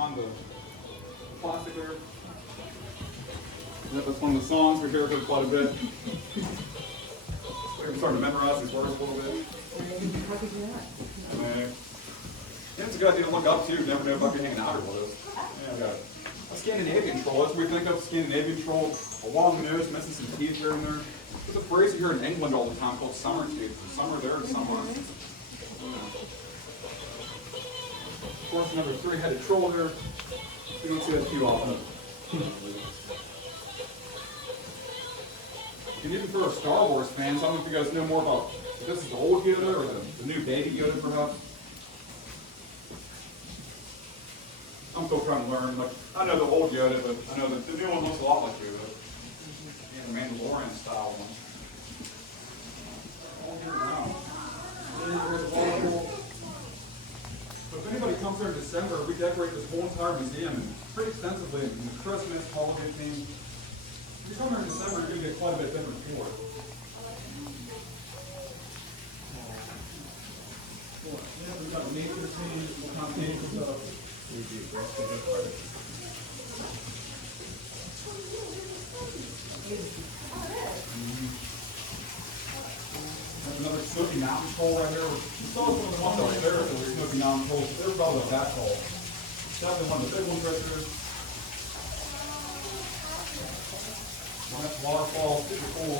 Behind the plastic there. Yep, that's one of the songs. We hear it quite a bit. I'm starting to memorize these words a little bit. Yeah, it's a good idea to look up too. You never know if I'll be hanging out or what it is. Yeah, I've got a Scandinavian troll. That's what we think of Scandinavian troll. A long nose, missing some teeth here and there. There's a phrase you hear in England all the time called summer teeth. Some are there and some aren't. Of course, another three-headed troll here. You don't see that too often. And even for our Star Wars fans, I don't know if you guys know more about if this is the old Yoda or the new baby Yoda, perhaps. I'm still trying to learn. Like, I know the old Yoda, but I know that the new one looks a lot like Yoda. And the Mandalorian style one. So if anybody comes here in December, we decorate this whole entire museum pretty extensively in the Christmas, holiday theme. If you come here in December, you're going to get quite a bit different feel. Yeah, we've got nature scenes, we'll come nature stuff. There's another Smoky Mountain troll right here. You saw some of the ones up there that were Smoky Mountain trolls. They're about like that tall. Definitely one of the big ones right there. And that's waterfall. Super cool.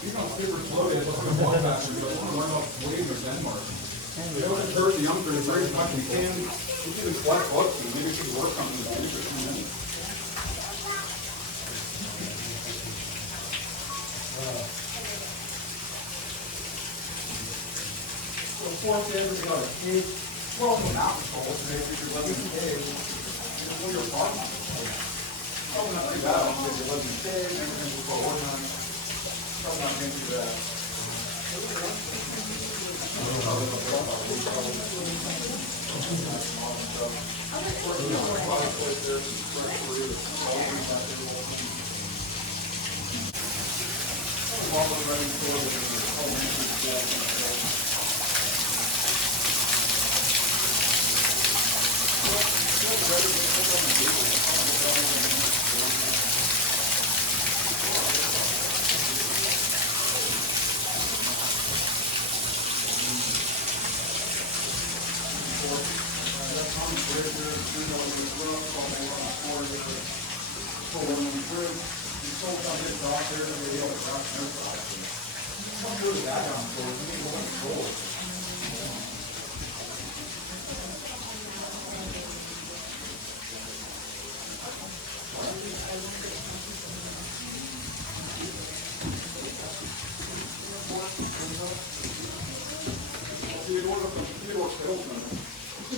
These are super slow days. Let's go walk faster. But I want to learn about Sweden or Denmark. They don't encourage the youngsters to raise as much as you can. You can even collect books and maybe you should work on this in the future. So of course, we got a cave. Well, in the mountain troll, so maybe you could live in a cave. Just pull your apartment. Probably not too bad. If you live in a cave, everything's a little organized. Probably not going to do that.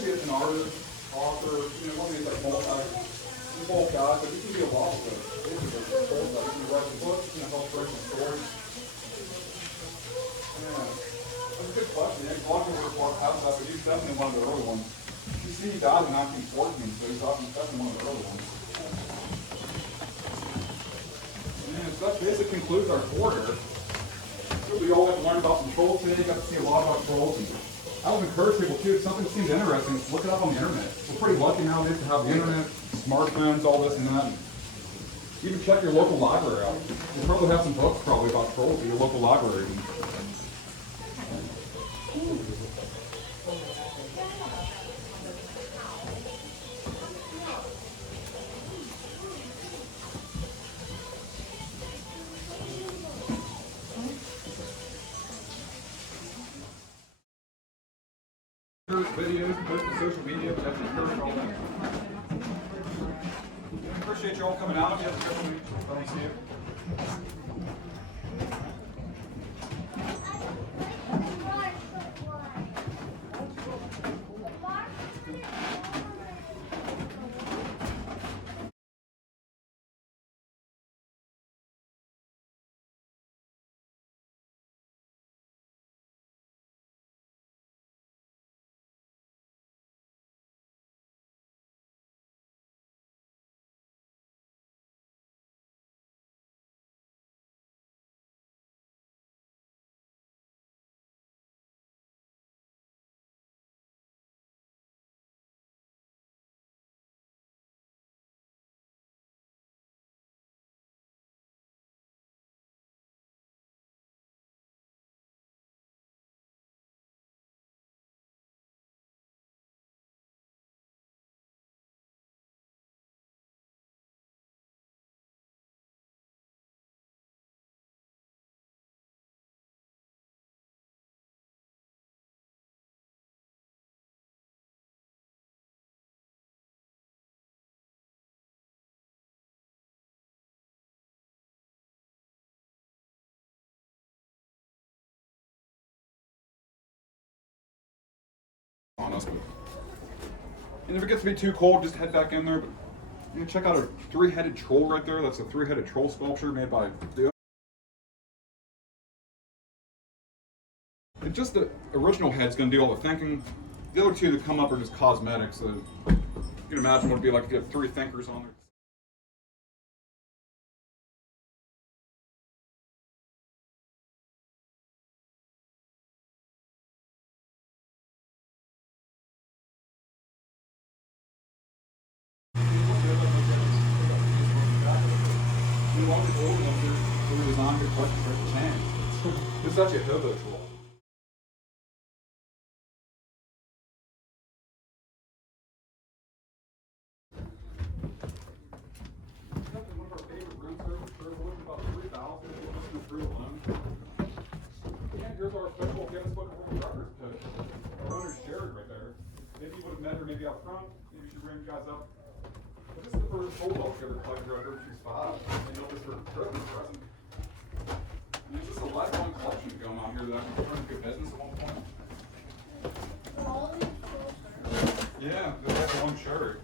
An artist, author, one of these like multi guys, but you can be a lot of those. You can write a book, you can help write some stories. Yeah, that's a good question. A lot of people work past that, but he's definitely one of the early ones. You see, he died in 1914, so he's definitely one of the early ones. And so that basically concludes our tour here. We all got to learn about some trolls today. Got to see a lot about trolls. And I would encourage people too, if something seems interesting, look it up on the internet. We're pretty lucky nowadays to have the internet, smartphones, all this and that. And even check your local library out. You'll probably have some books probably about trolls at your local library. Videos, post to social media, but definitely encourage all that. Appreciate you all coming out. You have a good week. See you. honest. And if it gets to be too cold, just head back in there. But check out a three-headed troll right there. That's a three-headed troll sculpture made by the. And just the original head's going to do all the thinking. The other two that come up are just cosmetics. So you can imagine what it'd be like if you have three thinkers on there. This is actually a hobo troll. One of our favorite room service for about 3,000 through alone. And here's our official Guinness Book of World Records coach. Our owner's Jared right there. Maybe you would have met her maybe out front. Maybe you should bring you guys up. But this is the first bulldog she ever collected record. She's 5. And you'll just her Christmas present. And there's just a lifelong collection going on here that I can turn into good business at one point. Yeah, that's one shirt.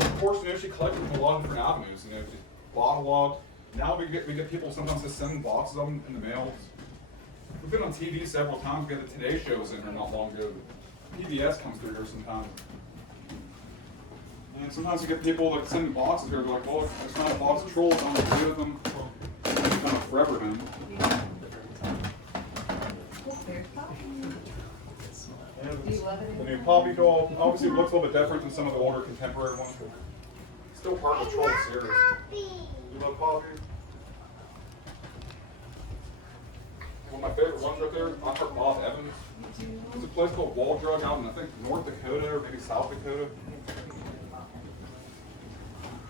Of course, she collected from a lot of different avenues. Just bought a lot. Now we get people sometimes to send boxes of them in the mail. We've been on TV several times. We had the Today Show was in here not long ago. PBS comes through here sometimes. And sometimes you get people that send boxes here. They're like, well, it's not a box of trolls. I'm going to do with them. It's kind of forever home. The new Poppy doll obviously looks a little bit different than some of the older contemporary ones, but still part of the troll series. You love Poppy? One of my favorite ones right there, I heard Bob Evans. There's a place called Wall Drug out in, I think, North Dakota or maybe South Dakota.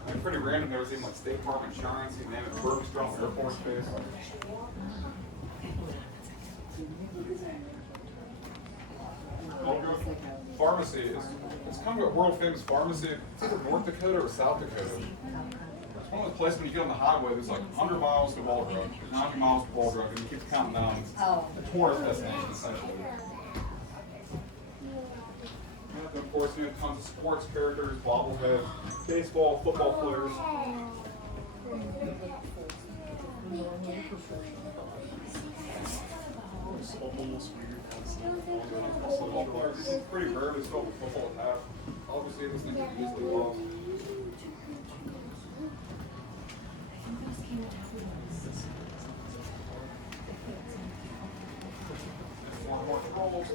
And pretty random, there was even like State Farm Insurance, you name it, Burgstrom Air Force Base. Pharmacy it's kind of a world famous pharmacy. It's either North Dakota or South Dakota. It's one of those places when you get on the highway, there's like 100 miles to Wall Drug, 90 miles to Wall Drug, and you keep counting down. It's a tourist destination essentially. And of course, tons of sports characters, bobbleheads, baseball, football players. This is pretty rarely sold with football attached. Obviously, this thing can easily lost. More trolls.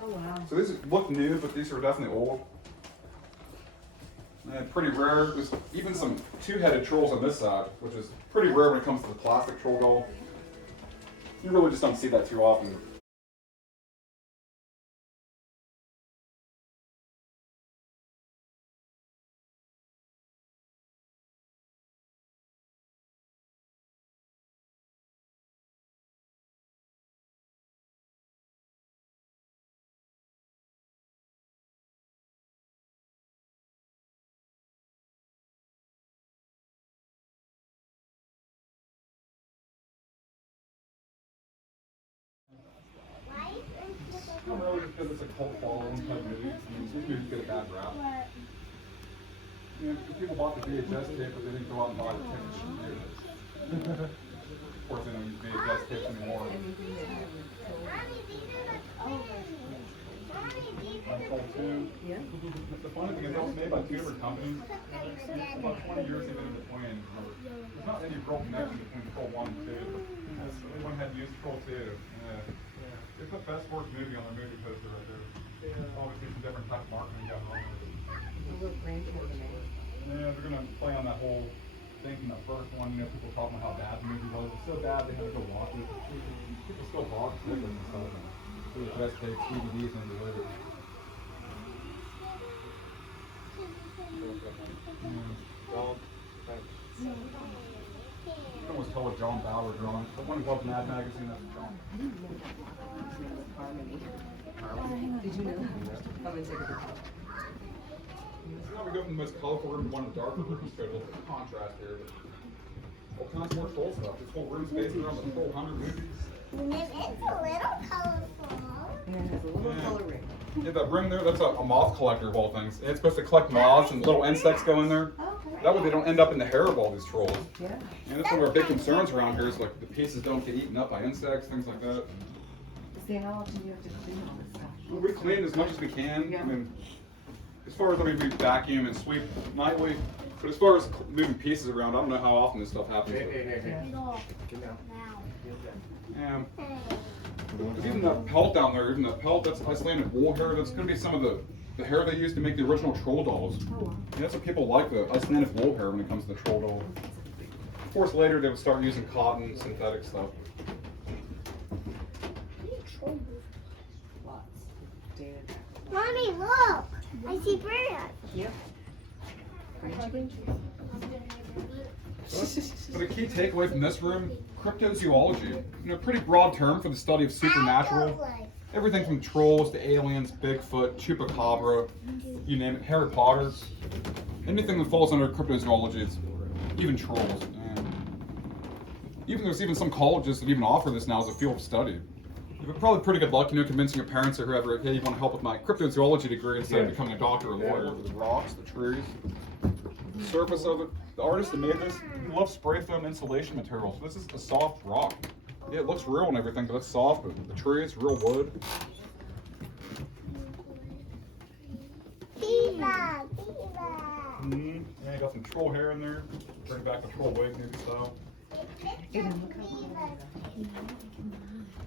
Oh wow. So these look new, but these are definitely old. And pretty rare. There's even some two-headed trolls on this side, which is pretty rare when it comes to the plastic troll doll. You really just don't see that too often. I don't know, just because it's a cult following type movie. These movies get a bad rap. People bought the VHS tape, but they didn't go out and buy the tickets. Of course, they don't use VHS tapes anymore. Cult 2. Yeah. The funny thing is, that was made by 2 different companies. About 20 years even in between. There's not any real connection between Troll 1 and 2. Everyone had used Troll 2. They put best work movie on their movie poster right there. Obviously, some different type of marketing going on with it. Yeah, they're gonna play on that whole thing from the first one. People talking about how bad the movie was. It's so bad they had to go watch it. People still bought stickers and stuff. VHS tapes, DVDs, and delivered. Well, thanks. You can always tell what John Bauer drawing. The one above Mad Magazine, that's John. Harmony. Did you know that? I'm gonna take a picture. Now we go from the most colorful room to one of the darker rooms, so a little bit of contrast here. But all kinds more troll stuff. This whole room's based around the Troll 100 movies. It's a little colorful. And it has a little color ring. Yeah, that ring there, that's a moth collector of all things. And it's supposed to collect moths and little insects go in there. That way they don't end up in the hair of all these trolls. Yeah. And that's one of our big concerns around here is like the pieces don't get eaten up by insects, things like that. See, how often do you have to clean all this stuff? Well, we clean as much as we can. Yeah. I mean, as far as we vacuum and sweep nightly, but as far as moving pieces around, I don't know how often this stuff happens. Yeah. Even the pelt down there, even the pelt, that's Icelandic wool hair. That's going to be some of the hair they used to make the original troll dolls. And that's what people like, the Icelandic wool hair when it comes to the troll doll. Of course, later they would start using cotton, synthetic stuff. Lots. Dana. Mommy, look! I see birds. Yep. But a key takeaway from this room, cryptozoology. You know, pretty broad term for the study of supernatural. Everything from trolls to aliens, Bigfoot, Chupacabra, you name it, Harry Potter. Anything that falls under cryptozoology, it's even trolls. And there's even some colleges that even offer this now as a field of study. You've probably pretty good luck, you know, convincing your parents or whoever, hey, you want to help with my cryptozoology degree instead of becoming a doctor or a lawyer. Look at the rocks, the trees, the surface of it. The artist that made this, he loves spray foam insulation materials. This is a soft rock. Yeah, it looks real and everything, but it's soft. But the trees, real wood. Diva, Yeah, you got some troll hair in there. Bring back the troll wig, maybe style.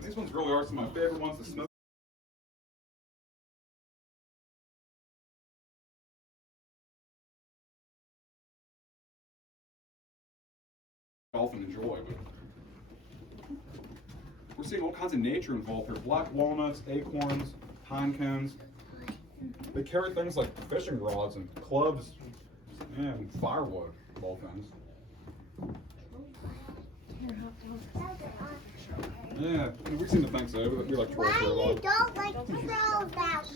These ones really are some of my favorite ones. The snow. Often enjoy, but we're seeing all kinds of nature involved here. Black walnuts, acorns, pine cones. They carry things like fishing rods and clubs and firewood, of all things. Yeah, we've seen the things though. We like trolls here a Why lot. you don't like trolls that much?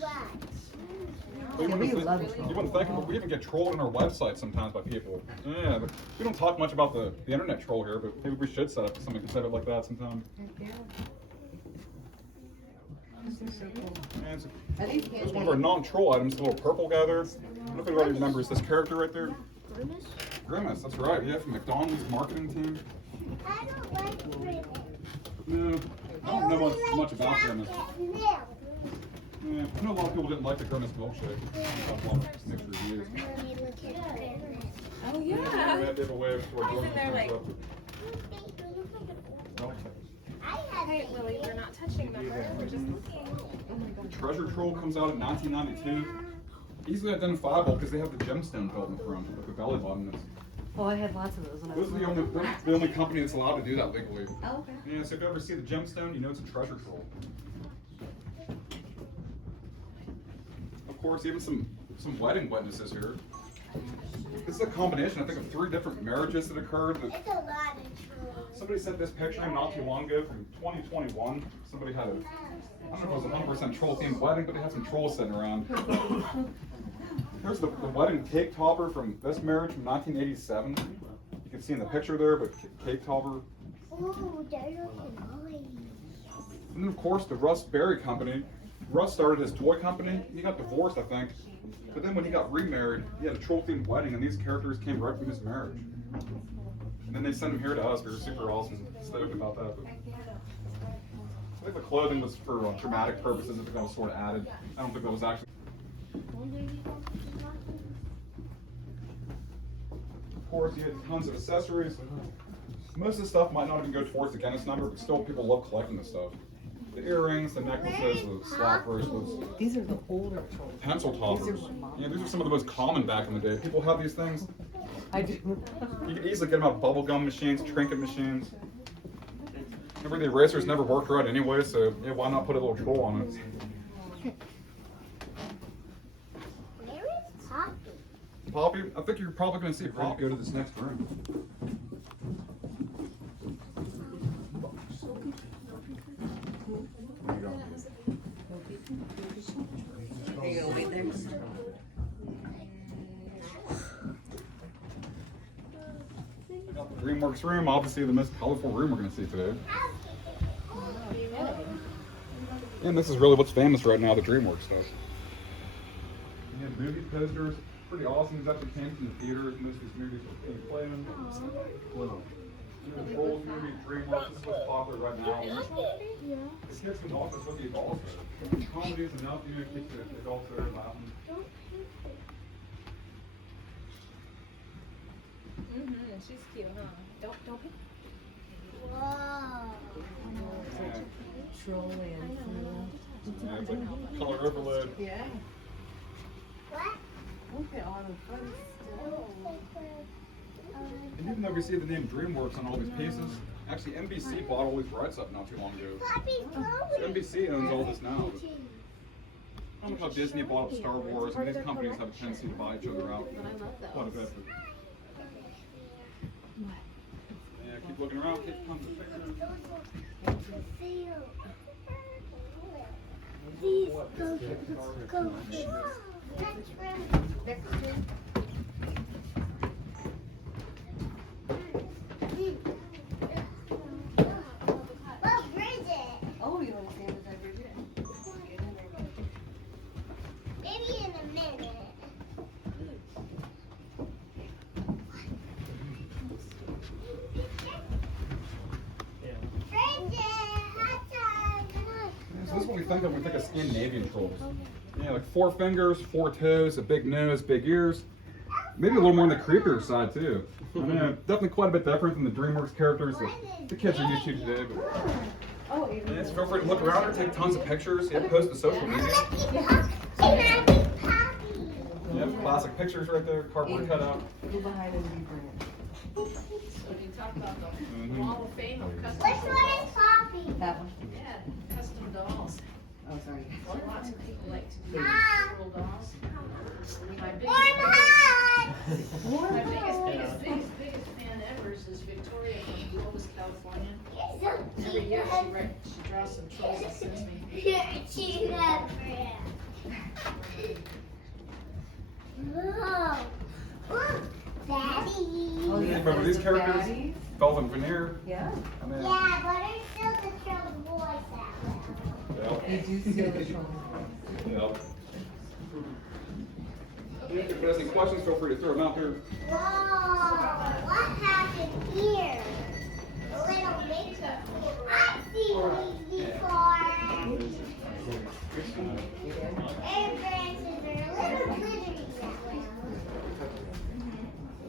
You We love wouldn't trolls. think, but we even get trolled on our website sometimes by people. Yeah, but we don't talk much about the internet troll here, but maybe we should set up something set up like that sometime. This is so cool. Yeah, it's Are these one of our non-troll items, the little purple guy there. I don't know if anybody remembers this character right there. Grimace? Grimace, that's right, yeah, from McDonald's marketing team. I don't like Grimace. No, I don't know much about Grimace. Milk. Yeah, I know a lot of people didn't like the Grimace milkshake. Got a lot of mixed reviews. Mommy, look at Grimace. Oh We yeah. had to have a way of sort of He's in there like- I have Hey Willie, we're not touching them. We're just looking. The Treasure Troll comes out in 1992. Easily identifiable because they have the gemstone built in the front with the belly button. Oh, I had lots of those when I Those was are the only company that's allowed to do that legally. Oh, okay. Yeah, so if you ever see the gemstone, you know it's a treasure troll. Of course, even some wedding witnesses here. This is a combination, I think, of 3 different marriages that occurred. it's a lot of trolls. Somebody sent this picture in not too long ago from 2021. Somebody had a, I don't know if it was a 100% troll themed wedding, but they had some trolls sitting around. Here's the wedding cake topper from this marriage from 1987. You can see in the picture there, but cake topper. Ooh, they're looking nice. And then of course the Russ Berry Company. Russ started his toy company. He got divorced, I think. But then when he got remarried, he had a troll themed wedding, and these characters came right from his marriage. And then they sent them here to us. We were super awesome, stoked about that. But I think the clothing was for dramatic purposes. I think that was sort of added. I don't think that was actually. Of course, you had tons of accessories. Most of the stuff might not even go towards the Guinness number, but still people love collecting this stuff. The earrings, the necklaces, the slap bracelets, These are the older trolls. pencil toppers. Yeah, these are some of the most common back in the day. People have these things. I do. You can easily get them out of bubblegum machines, trinket machines. Remember, the erasers never worked right anyway, so yeah, why not put a little troll on it? Where is Poppy? Poppy. I think you're probably going to see Poppy go to this next room. There you go, wait there. Got the DreamWorks room, obviously the most colorful room we're going to see today. And this is really what's famous right now, the DreamWorks stuff. Yeah, movie posters, pretty awesome. These actually came from the theaters. Most of these movies are being played. Wow. The Trolls movie, DreamWorks, this is what's popular right now. Yeah. The kids can watch this with the adults. Comedy is enough, you know, keep the adults there laughing. She's cute, huh? Don't pick. Whoa. Yeah. Troll and Yeah, it's like color overload. yeah. What? Look at all the fun And even though we see the name DreamWorks on all these pieces, actually NBC bought all these rights up not too long ago. So NBC owns all this now. But I don't know how Disney bought up Star Wars, and these companies have a tendency to buy each other out quite a bit. Yeah, keep looking around, keep coming to figure it out. These go. Next room. Well, Bridget. Oh, you want to see what I did? Maybe in a minute. Bridget, hot time. So this is what we think of when we think of Scandinavian trolls. Yeah, like 4 fingers, 4 toes, a big nose, big ears. Maybe a little more on the creepier side too. I mean, definitely quite a bit different than the DreamWorks characters that the kids are used to today. But Oh, even yeah, so feel free to look around and take tons of pictures. Yeah, post to social media. Yeah, classic pictures right there, cardboard cutout. go behind and be brilliant. So you talk about the Wall of Fame of Which custom, one is Poppy? That one. yeah, custom dolls. Oh, sorry. Well, lots of people like to do Ah. little dolls. My Warm biggest, hot. my biggest fan ever is Victoria from Clovis, California. Every year she draws some trolls and sends me. She got Whoa. Look, Daddy. Oh, Yeah, yeah. remember these characters? Daddy? Velvet veneer. Yeah. I mean, Yeah, but I still control the boys that well. They do steal the troll. Yeah. If you have any questions, feel free to throw them out there. Whoa, what happened here? A little maker. I've seen these before. Air branches are a little glittery that way.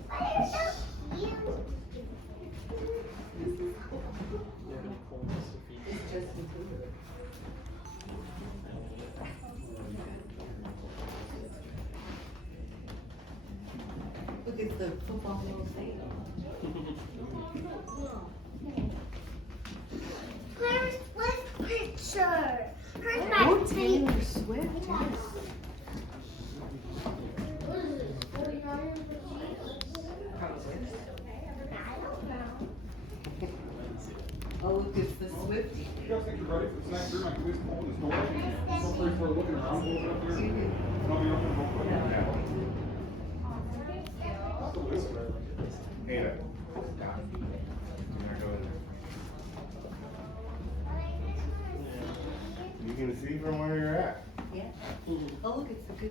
But they're so cute. It's just included. Look, it's the football little thing. Where's Swift picture? Where's my Oh, tape? Taylor Swift. Yes. Oh, look, it's the Swiftie. You guys think you're ready for the next room? I can at least open this door. Feel free for looking around a little bit up here. And I'll be open real quick. That's the list right there. Hey there. Stop. I'm not going there. You can see from where you're at. Yeah. Oh, look, it's the good.